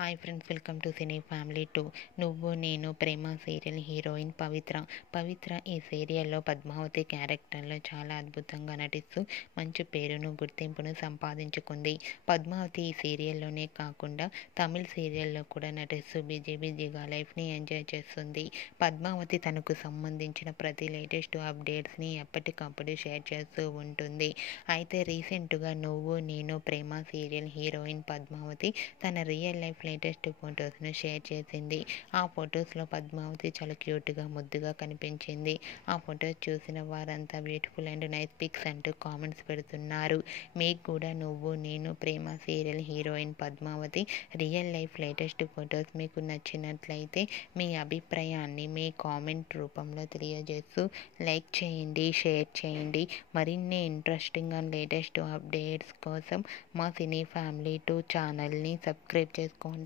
Hi friends, welcome to cine family 2. నువ్వు Nenu Prema serial heroine పవిత్ర ఈ సీరియల్లో పద్మావతి క్యారెక్టర్లో చాలా అద్భుతంగా నటిస్తూ మంచి పేరును గుర్తింపును సంపాదించుకుంది. పద్మావతి ఈ సీరియల్లోనే కాకుండా తమిళ్ సీరియల్లో కూడా నటిస్తూ బిజీగా లైఫ్ని ఎంజాయ్ చేస్తుంది. పద్మావతి తనకు సంబంధించిన ప్రతి లేటెస్ట్ అప్డేట్స్ని ఎప్పటికప్పుడు షేర్ చేస్తూ ఉంటుంది. అయితే రీసెంట్గా నువ్వు నేను ప్రేమ సీరియల్ హీరోయిన్ పద్మావతి తన రియల్ లైఫ్ లేటెస్ట్ ఫొటోస్ను షేర్ చేసింది. ఆ ఫొటోస్లో పద్మావతి చాలా క్యూట్గా ముద్దుగా కనిపించింది. ఆ ఫొటోస్ చూసిన వారంతా బ్యూటిఫుల్ అండ్ నైస్ పిక్స్ అంటూ కామెంట్స్ పెడుతున్నారు. మీకు కూడా Nuvvu Nenu Prema serial heroine Padmavathi real life latest photos మీకు నచ్చినట్లయితే మీ అభిప్రాయాన్ని మీ కామెంట్ రూపంలో తెలియజేస్తూ లైక్ చేయండి, షేర్ చేయండి. మరిన్ని ఇంట్రెస్టింగ్ అండ్ లేటెస్ట్ అప్డేట్స్ కోసం మా సినీ ఫ్యామిలీ 2 ఛానల్ని సబ్స్క్రైబ్ చేసుకోండి.